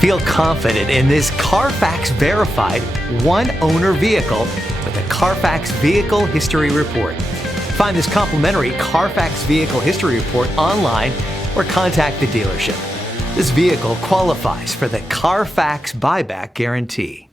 Feel confident in this Carfax verified one-owner vehicle with a Carfax Vehicle History Report. Find this complimentary Carfax Vehicle History Report online or contact the dealership. This vehicle qualifies for the Carfax buyback guarantee.